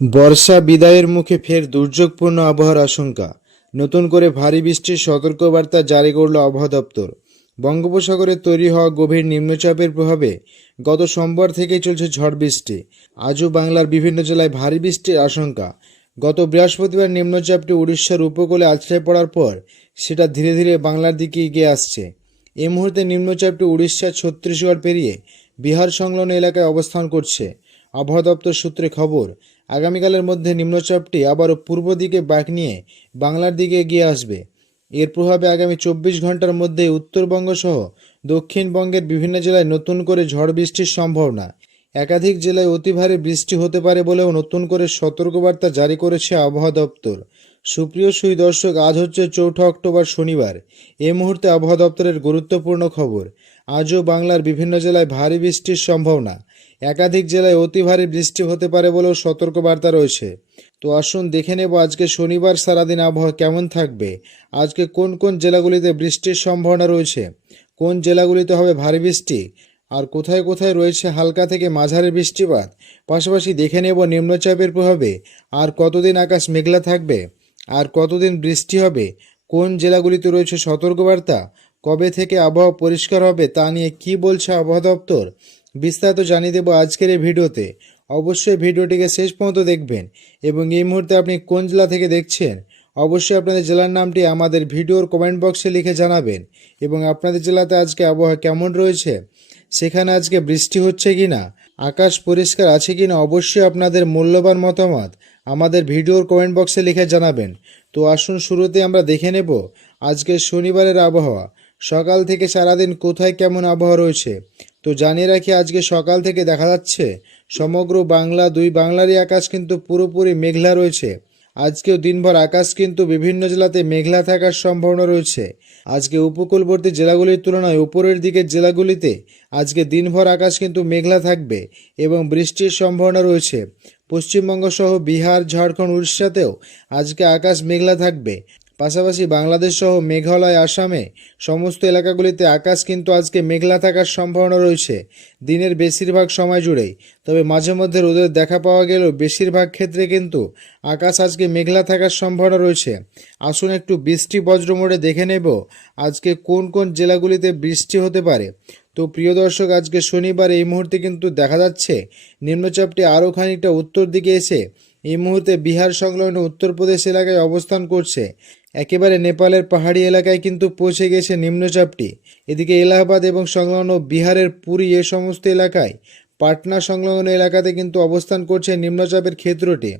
বর্ষা বিদায়ের মুখে ফের দুর্যোগপূর্ণ আবহাওয়ার আশঙ্কা। নতুন করে ভারী বৃষ্টির সতর্কবার্তা জারি করল আবহাওয়া দপ্তর। বঙ্গোপসাগরে তৈরি হওয়া গভীর নিম্নচাপের প্রভাবে গত সোমবার থেকেই চলছে ঝড় বৃষ্টি। আজও বাংলার বিভিন্ন জেলায় ভারী বৃষ্টির আশঙ্কা। গত বৃহস্পতিবার নিম্নচাপটি উড়িষ্যার উপকূলে আছড়ে পড়ার পর সেটা ধীরে ধীরে বাংলার দিকে এগিয়ে আসছে। এই মুহূর্তে নিম্নচাপটি উড়িষ্যার ছত্তিশগড় পেরিয়ে বিহার সংলগ্ন এলাকায় অবস্থান করছে। আবহাওয়া দপ্তর সূত্রে খবর, আগামীকালের মধ্যে নিম্নচাপটি আবারও পূর্ব দিকে বাঁক নিয়ে বাংলার দিকে এগিয়ে আসবে। এর প্রভাবে আগামী 24 ঘন্টার মধ্যে উত্তরবঙ্গ সহ দক্ষিণবঙ্গের বিভিন্ন জেলায় নতুন করে ঝড় বৃষ্টির সম্ভাবনা। একাধিক জেলায় অতি ভারী বৃষ্টি হতে পারে বলেও নতুন করে সতর্কবার্তা জারি করেছে আবহাওয়া দপ্তর। সুপ্রিয় সুই দর্শক, আজ হচ্ছে 4 অক্টোবর শনিবার। এই মুহূর্তে আবহাওয়া দপ্তরের গুরুত্বপূর্ণ খবর। আজও বাংলার বিভিন্ন জেলায় ভারী বৃষ্টির সম্ভাবনা। একাধিক জেলায় অতি ভারী বৃষ্টি হতে পারে বলেও সতর্কবার্তা রয়েছে। তো আসুন দেখে নেব আজকে শনিবার সারাদিন আবহাওয়া কেমন থাকবে। আজকে কোন কোন জেলাগুলিতে বৃষ্টির সম্ভাবনা রয়েছে, কোন জেলাগুলিতে হবে ভারী বৃষ্টি, আর কোথায় কোথায় রয়েছে হালকা থেকে মাঝারি বৃষ্টিপাত। পাশাপাশি দেখে নেব নিম্নচাপের প্রভাবে আর কতদিন আকাশ মেঘলা থাকবে, আর কতদিন বৃষ্টি হবে, কোন জেলাগুলিতে রয়েছে সতর্কবার্তা, কবে থেকে আবহাওয়া পরিষ্কার হবে তা নিয়ে কি বলছে আবহাওয়া দপ্তর, বিস্তারিত জানিয়ে দেবো আজকের এই ভিডিওতে। অবশ্যই ভিডিওটিকে শেষ পর্যন্ত দেখবেন। এবং এই মুহূর্তে আপনি কোন জেলা থেকে দেখছেন, অবশ্যই আপনাদের জেলার নামটি আমাদের ভিডিওর কমেন্ট বক্সে লিখে জানাবেন। এবং আপনাদের জেলাতে আজকে আবহাওয়া কেমন রয়েছে, সেখানে আজকে বৃষ্টি হচ্ছে কি না, আকাশ পরিষ্কার আছে কি না, অবশ্যই আপনাদের মূল্যবান মতামত আমাদের ভিডিওর কমেন্ট বক্সে লিখে জানাবেন। তো আসুন শুরুতে আমরা দেখে নেব আজকে শনিবারের আবহাওয়া। সকাল থেকে সারাদিন কোথায় কেমন আবহাওয়া রয়েছে। তো জানিয়ে রাখি, আজকে সকাল থেকে দেখা যাচ্ছে সমগ্র বাংলা, দুই বাংলারই আকাশ কিন্তু পুরোপুরি মেঘলা রয়েছে। আজকেও দিনভর আকাশ কিন্তু বিভিন্ন জেলাতে মেঘলা থাকার সম্ভাবনা রয়েছে। আজকে উপকূলবর্তী জেলাগুলির তুলনায় উপরের দিকের জেলাগুলিতে আজকে দিনভর আকাশ কিন্তু মেঘলা থাকবে এবং বৃষ্টির সম্ভাবনা রয়েছে। পশ্চিমবঙ্গ সহ বিহার, ঝাড়খণ্ড, উড়িষ্যাতেও আজকে আকাশ মেঘলা থাকবে। পাশাপাশি বাংলাদেশ সহ মেঘালয়, আসামে সমস্ত এলাকাগুলিতে আকাশ কিন্তু আজকে মেঘলা থাকার সম্ভাবনা রয়েছে দিনের বেশিরভাগ সময় জুড়েই। তবে মাঝে মধ্যে রোদের দেখা পাওয়া গেলেও বেশিরভাগ ক্ষেত্রে কিন্তু আকাশ আজকে মেঘলা থাকার সম্ভাবনা রয়েছে। আসুন একটু বৃষ্টি বজ্র মোড়ে দেখে নেব আজকে কোন কোন জেলাগুলিতে বৃষ্টি হতে পারে। তো প্রিয় দর্শক, আজকে শনিবার এই মুহূর্তে কিন্তু দেখা যাচ্ছে নিম্নচাপটি আরও খানিকটা উত্তর দিকে এসে এই মুহূর্তে বিহার সংলগ্ন উত্তরপ্রদেশ এলাকায় অবস্থান করছে। একেবারে নেপালের পাহাড়ি এলাকায় কিন্তু পৌঁছে গেছে নিম্নচাপটি। এদিকে এলাহাবাদ এবং সংলগ্ন বিহারের পুরী, এ সমস্ত এলাকায়, পাটনা সংলগ্ন এলাকাতে কিন্তু অবস্থান করছে নিম্নচাপের ক্ষেত্রটি।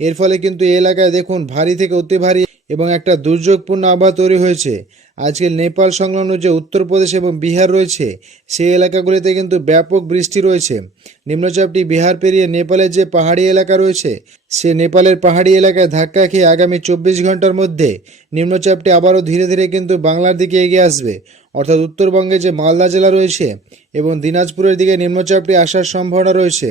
এর ফলে কিন্তু এই এলাকায় দেখুন ভারী থেকে অতি ভারী এবং একটা দুর্যোগপূর্ণ আবহাওয়া তৈরি হয়েছে। আজকে নেপাল সংলগ্ন যে উত্তরপ্রদেশ এবং বিহার রয়েছে, সেই এলাকাগুলিতে কিন্তু ব্যাপক বৃষ্টি রয়েছে। নিম্নচাপটি বিহার পেরিয়ে নেপালের যে পাহাড়ি এলাকা রয়েছে, সে নেপালের পাহাড়ি এলাকায় ধাক্কা খেয়ে আগামী 24 ঘন্টার মধ্যে নিম্নচাপটি আবারও ধীরে ধীরে কিন্তু বাংলার দিকে এগিয়ে আসবে। অর্থাৎ উত্তরবঙ্গে যে মালদা জেলা রয়েছে এবং দিনাজপুরের দিকে নিম্নচাপটি আসার সম্ভাবনা রয়েছে।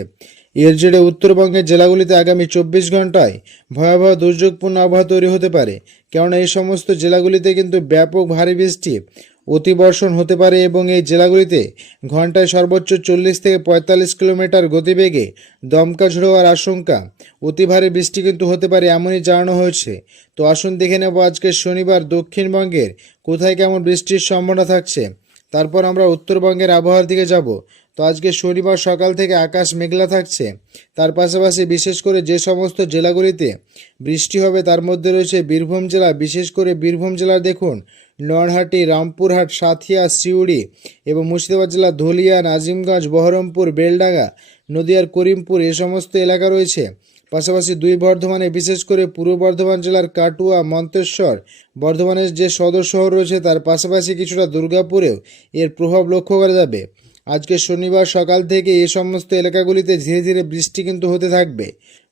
এর জেরে উত্তরবঙ্গের জেলাগুলিতে আগামী 24 ঘন্টায় ভয়াবহ দুর্যোগপূর্ণ আবহাওয়া তৈরি হতে পারে। কেননা এই সমস্ত জেলাগুলিতে কিন্তু ব্যাপক ভারী বৃষ্টি, অতিবর্ষণ হতে পারে এবং এই জেলাগুলিতে ঘন্টায় সর্বোচ্চ 40 থেকে 45 কিলোমিটার গতিবেগে দমকা ঝড় হওয়ার আশঙ্কা। অতি ভারী বৃষ্টি কিন্তু হতে পারে এমনই জানানো হয়েছে। তো আসুন দেখে নেব আজকে শনিবার দক্ষিণবঙ্গের কোথায় কেমন বৃষ্টির সম্ভাবনা থাকছে। তারপর আমরা উত্তরবঙ্গের আবহাওয়ার দিকে যাব। তো আজকে শনিবার সকাল থেকে আকাশ মেঘলা থাকছে। তার পাশাপাশি বিশেষ করে যে সমস্ত জেলাগুলিতে বৃষ্টি হবে তার মধ্যে রয়েছে বীরভূম জেলা। বিশেষ করে বীরভূম জেলার দেখুন নরহাটি, রামপুরহাট, সাঁথিয়া, সিউড়ি এবং মুর্শিদাবাদ জেলার ধুলিয়া, আজিমগঞ্জ, বহরমপুর, বেলডাঙ্গা, নদিয়ার করিমপুর, এ সমস্ত এলাকা রয়েছে। পাশাপাশি দুই বর্ধমানে বিশেষ করে পূর্ব বর্ধমান জেলার কাটুয়া, মন্তেশ্বর, বর্ধমানের যে সদর শহর রয়েছে তার পাশাপাশি কিছুটা দুর্গাপুরেও এর প্রভাব লক্ষ্য করা যাবে। আজকে শনিবার সকাল থেকে এই সমস্ত এলাকাগুলিতে ধীরে ধীরে বৃষ্টি কিন্তু হতে থাকবে।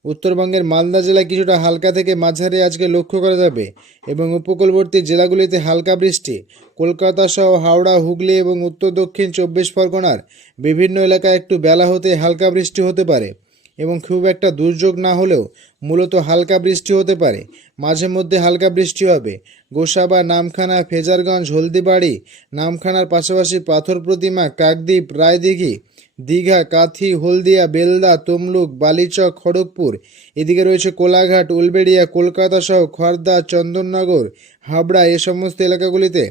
উত্তরবঙ্গের মালদা জেলায় কিছুটা হালকা থেকে মাঝারি আজকে লক্ষ্য করা যাবে এবং উপকূলবর্তী জেলাগুলিতে হালকা বৃষ্টি। কলকাতা সহ হাওড়া, হুগলি এবং উত্তর দক্ষিণ 24 পরগনার বিভিন্ন এলাকায় একটু বেলা হতে হালকা বৃষ্টি হতে পারে এবং খুব একটা দুর্যোগ না হলেও মূলত হালকা বৃষ্টি হতে পারে। মাঝে মধ্যে হালকা বৃষ্টি হবে। গোসাবা, নামখানা, ফেজারগঞ্জ, হলদিবাড়ি, নামখানার পাশাপাশি পাথর প্রতিমা, কাকদ্বীপ, রায়দিঘি, দীঘা, কাথি, হলদিয়া, বেলদা, তমলুক, বালিচক, খড়গপুর, এদিকে রয়েছে কোলাঘাট, উলবেড়িয়া, কলকাতা সহ খড়দা, চন্দননগর, হাবড়া, এ সমস্ত এলাকাগুলিতে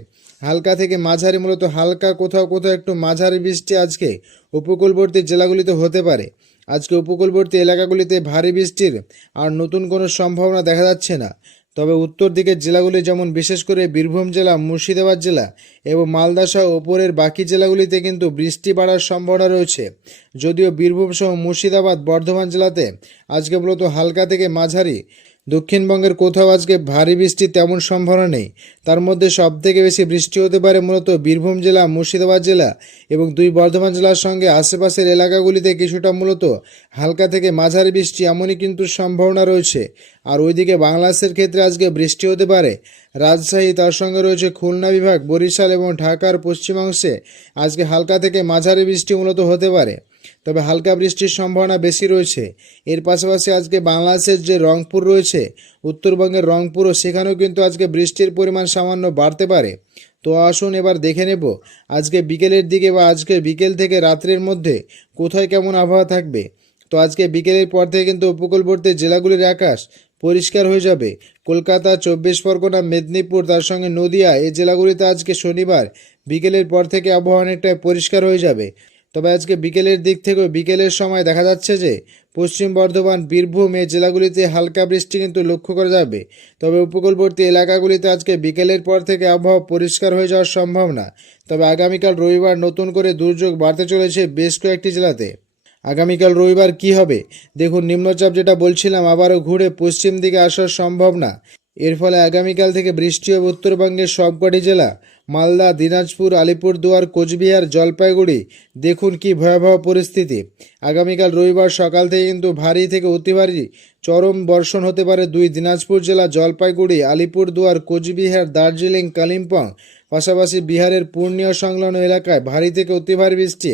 হালকা থেকে মাঝারি, মূলত হালকা, কোথাও কোথাও একটু মাঝারি বৃষ্টি আজকে উপকূলবর্তী জেলাগুলিতে হতে পারে। আজকে উপকূলবর্তী এলাকাগুলিতে ভারী বৃষ্টির আর নতুন কোনো সম্ভাবনা দেখা যাচ্ছে না। তবে উত্তর দিকের জেলাগুলি, যেমন বিশেষ করে বীরভূম জেলা, মুর্শিদাবাদ জেলা এবং মালদা সহ ওপরের বাকি জেলাগুলিতে কিন্তু বৃষ্টি বাড়ার সম্ভাবনা রয়েছে। যদিও বীরভূম সহ মুর্শিদাবাদ, বর্ধমান জেলাতে আজকে মূলত হালকা থেকে মাঝারি, দক্ষিণবঙ্গের কোথাও আজকে ভারী বৃষ্টির তেমন সম্ভাবনা নেই। তার মধ্যে সবথেকে বেশি বৃষ্টি হতে পারে মূলত বীরভূম জেলা, মুর্শিদাবাদ জেলা এবং দুই বর্ধমান জেলার সঙ্গে আশেপাশের এলাকাগুলিতে কিছুটা মূলত হালকা থেকে মাঝারি বৃষ্টি, এমনই কিন্তু সম্ভাবনা রয়েছে। আর ওইদিকে বাংলাদেশের ক্ষেত্রে আজকে বৃষ্টি হতে পারে রাজশাহী, তার সঙ্গে রয়েছে খুলনা বিভাগ, বরিশাল এবং ঢাকার পশ্চিমাংশে আজকে হালকা থেকে মাঝারি বৃষ্টি মূলত হতে পারে। তবে হালকা বৃষ্টির সম্ভাবনা বেশি রয়েছে। এর পাশাপাশি আজকে বাংলাদেশের যে রংপুর রয়েছে, উত্তরবঙ্গের রংপুরও, সেখানেও কিন্তু আজকে বৃষ্টির পরিমাণ সামান্য বাড়তে পারে। তো আসুন এবার দেখে নেব আজকে বিকেলের দিকে বা আজকে বিকেল থেকে রাত্রের মধ্যে কোথায় কেমন আবহাওয়া থাকবে। তো আজকে বিকেলের পর থেকে কিন্তু উপকূলবর্তী জেলাগুলির আকাশ পরিষ্কার হয়ে যাবে। কলকাতা, 24 পরগনা, মেদিনীপুর, তার সঙ্গে নদিয়া, এই জেলাগুলিতে আজকে শনিবার বিকেলের পর থেকে আবহাওয়া অনেকটাই পরিষ্কার হয়ে যাবে। তবে আজকে বিকেলের দিক থেকে বিকেলের সময় দেখা যাচ্ছে যে পশ্চিম বর্ধমান, বীরভূম, এই জেলাগুলিতে হালকা বৃষ্টি কিন্তু লক্ষ্য করা যাবে। তবে উপকূলবর্তী এলাকাগুলিতে আজকে বিকেলের পর থেকে আবহাওয়া পরিষ্কার হয়ে যাওয়ার সম্ভাবনা। তবে আগামীকাল রবিবার নতুন করে দুর্যোগ বাড়তে চলেছে বেশ কয়েকটি জেলাতে। আগামীকাল রবিবার কি হবে দেখুন, নিম্নচাপ যেটা বলছিলাম আবারও ঘুরে পশ্চিম দিকে আসার সম্ভাবনা। এর ফলে আগামীকাল থেকে বৃষ্টি হবে উত্তরবঙ্গের সবকটি জেলা, মালদা, দিনাজপুর, আলিপুরদুয়ার, কোচবিহার, জলপাইগুড়ি। দেখুন কি ভয়াবহ পরিস্থিতি। আগামীকাল রবিবার সকাল থেকে কিন্তু ভারী থেকে অতি ভারী চরম বর্ষণ হতে পারে দুই দিনাজপুর জেলা, জলপাইগুড়ি, আলিপুরদুয়ার, কোচবিহার, দার্জিলিং, কালিম্পং, পাশাপাশি বিহারের পূর্ণিয়া সংলগ্ন এলাকায় ভারী থেকে অতি ভারী বৃষ্টি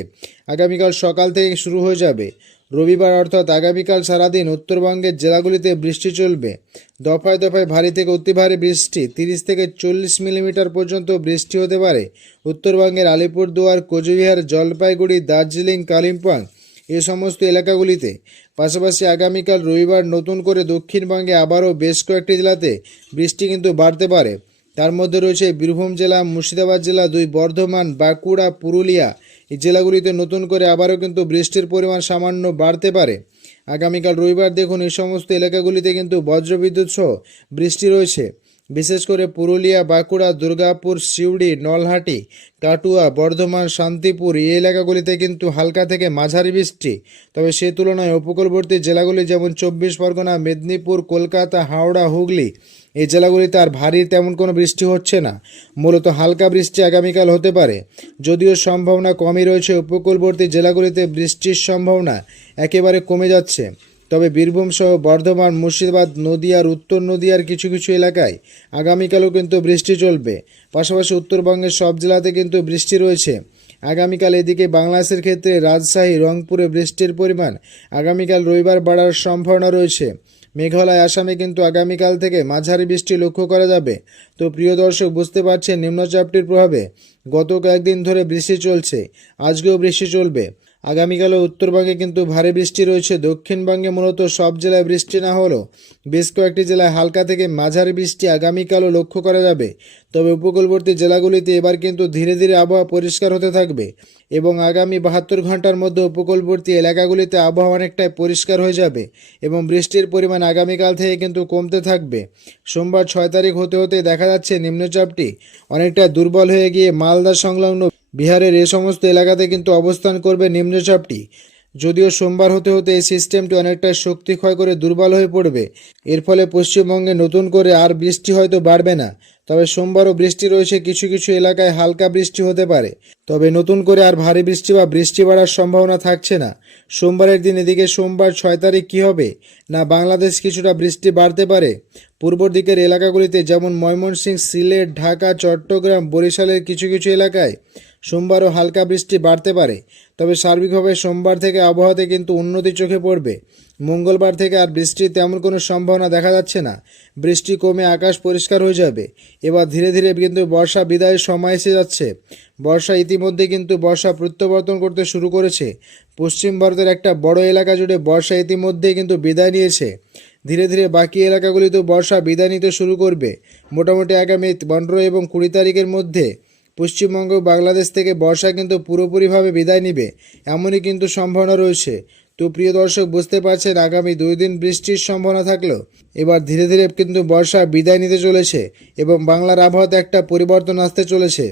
আগামীকাল সকাল থেকে শুরু হয়ে যাবে। রবিবার অর্থাৎ আগামীকাল সারাদিন উত্তরবঙ্গের জেলাগুলিতে বৃষ্টি চলবে। দফায় দফায় ভারী থেকে অতি ভারী বৃষ্টি 30 থেকে 40 মিলিমিটার পর্যন্ত বৃষ্টি হতে পারে উত্তরবঙ্গের আলিপুরদুয়ার, কোচবিহার, জলপাইগুড়ি, দার্জিলিং, কালিম্পং, এই সমস্ত এলাকাগুলিতে। পাশাপাশি আগামীকাল রবিবার নতুন করে দক্ষিণবঙ্গে আবারও বেশ কয়েকটি জেলাতে বৃষ্টি কিন্তু বাড়তে পারে। তার মধ্যে রয়েছে বীরভূম জেলা, মুর্শিদাবাদ জেলা, দুই বর্ধমান, বাঁকুড়া, পুরুলিয়া, এই জেলাগুলিতে নতুন করে আবারও কিন্তু বৃষ্টির পরিমাণ সামান্য বাড়তে পারে আগামীকাল রবিবার। দেখুন এই সমস্ত এলাকাগুলিতে কিন্তু বজ্রবিদ্যুৎ সহ বৃষ্টি রয়েছে। বিশেষ করে পুরুলিয়া, বাঁকুড়া, দুর্গাপুর, সিউড়ি, নলহাটি, কাটুয়া, বর্ধমান, শান্তিপুর, এই এলাকাগুলিতে কিন্তু হালকা থেকে মাঝারি বৃষ্টি। তবে সে তুলনায় উপকূলবর্তী জেলাগুলি যেমন 24 পরগনা, মেদিনীপুর, কলকাতা, হাওড়া, হুগলি, এই জেলাগুলিতে আর ভারী তেমন কোনো বৃষ্টি হচ্ছে না। মূলত হালকা বৃষ্টি আগামীকাল হতে পারে, যদিও সম্ভাবনা কমই রয়েছে। উপকূলবর্তী জেলাগুলিতে বৃষ্টির সম্ভাবনা একেবারে কমে যাচ্ছে। তবে বীরভূম সহ বর্ধমান, মুর্শিদাবাদ, নদিয়ার, উত্তর নদিয়ার কিছু কিছু এলাকায় আগামীকালও কিন্তু বৃষ্টি চলবে। পাশাপাশি উত্তরবঙ্গের সব জেলাতে কিন্তু বৃষ্টি রয়েছে আগামীকাল। এদিকে বাংলাদেশের ক্ষেত্রে রাজশাহী, রংপুরে বৃষ্টির পরিমাণ আগামীকাল রবিবার বাড়ার সম্ভাবনা রয়েছে। মেঘালয়, আসামে কিন্তু আগামীকাল থেকে মাঝারি বৃষ্টি লক্ষ্য করা যাবে। তো প্রিয় দর্শক, বুঝতে পারছেন নিম্নচাপটির প্রভাবে গত কয়েকদিন ধরে বৃষ্টি চলছে, আজকেও বৃষ্টি চলবে। আগামীকালও উত্তরবঙ্গে কিন্তু ভারী বৃষ্টি রয়েছে। দক্ষিণবঙ্গে মূলত সব জেলায় বৃষ্টি না হলেও বেশ কয়েকটি জেলায় হালকা থেকে মাঝারি বৃষ্টি আগামীকালও লক্ষ্য করা যাবে। তবে উপকূলবর্তী জেলাগুলিতে এবার কিন্তু ধীরে ধীরে আবহাওয়া পরিষ্কার হতে থাকবে এবং আগামী 72 ঘন্টার মধ্যে উপকূলবর্তী এলাকাগুলিতে আবহাওয়া অনেকটাই পরিষ্কার হয়ে যাবে এবং বৃষ্টির পরিমাণ আগামীকাল থেকে কিন্তু কমতে থাকবে। সোমবার 6 তারিখ হতে হতে দেখা যাচ্ছে নিম্নচাপটি অনেকটা দুর্বল হয়ে গিয়ে মালদা সংলগ্ন বিহারের এ সমস্ত এলাকাতে কিন্তু অবস্থান করবে নিম্নচাপটি। যদিও সোমবার হতে হতে এই সিস্টেমটি অনেকটা শক্তি ক্ষয় করে দুর্বল হয়ে পড়বে। এর ফলে পশ্চিমবঙ্গে নতুন করে আর বৃষ্টি হয়তো বাড়বে না। তবে সোমবারও বৃষ্টি রয়েছে, কিছু কিছু এলাকায় হালকা বৃষ্টি হতে পারে। তবে নতুন করে আর ভারী বৃষ্টি বা বৃষ্টি বাড়ার সম্ভাবনা থাকছে না সোমবারের দিন। এদিকে সোমবার 6 তারিখ কী হবে না, বাংলাদেশ কিছুটা বৃষ্টি বাড়তে পারে পূর্ব দিকের এলাকাগুলিতে, যেমন ময়মনসিংহ, সিলেট, ঢাকা, চট্টগ্রাম, বরিশালের কিছু কিছু এলাকায় সোমবারও হালকা বৃষ্টি বাড়তে পারে, তবে সার্বিকভাবে সোমবার থেকে আবহাওয়াতে কিন্তু উন্নতি চোখে পড়বে। মঙ্গলবার থেকে আর বৃষ্টির তেমন কোনো সম্ভাবনা দেখা যাচ্ছে না। বৃষ্টি কমে আকাশ পরিষ্কার হয়ে যাবে। এবার ধীরে ধীরে কিন্তু বর্ষা বিদায়ের সময় এসে যাচ্ছে। বর্ষা প্রত্যাবর্তন করতে শুরু করেছে। পশ্চিম ভারতের একটা বড় এলাকা জুড়ে বর্ষা ইতিমধ্যেই কিন্তু বিদায় নিয়েছে। ধীরে ধীরে বাকি এলাকাগুলিতেও বর্ষা বিদায় নিতে শুরু করবে। মোটামুটি আগামী 15 এবং 20 তারিখের মধ্যে পশ্চিমবঙ্গ ও বাংলাদেশ থেকে বর্ষা কিন্তু পুরোপুরিভাবে বিদায় নিবে, এমনই কিন্তু সম্ভাবনা রয়েছে। তো প্রিয় দর্শক, বুঝতে পারছেন আগামী 2 দিন বৃষ্টির সম্ভাবনা থাকলেও এবার ধীরে ধীরে কিন্তু বর্ষা বিদায় নিতে চলেছে এবং বাংলার আবহাওয়াতে একটা পরিবর্তন আসতে চলেছে।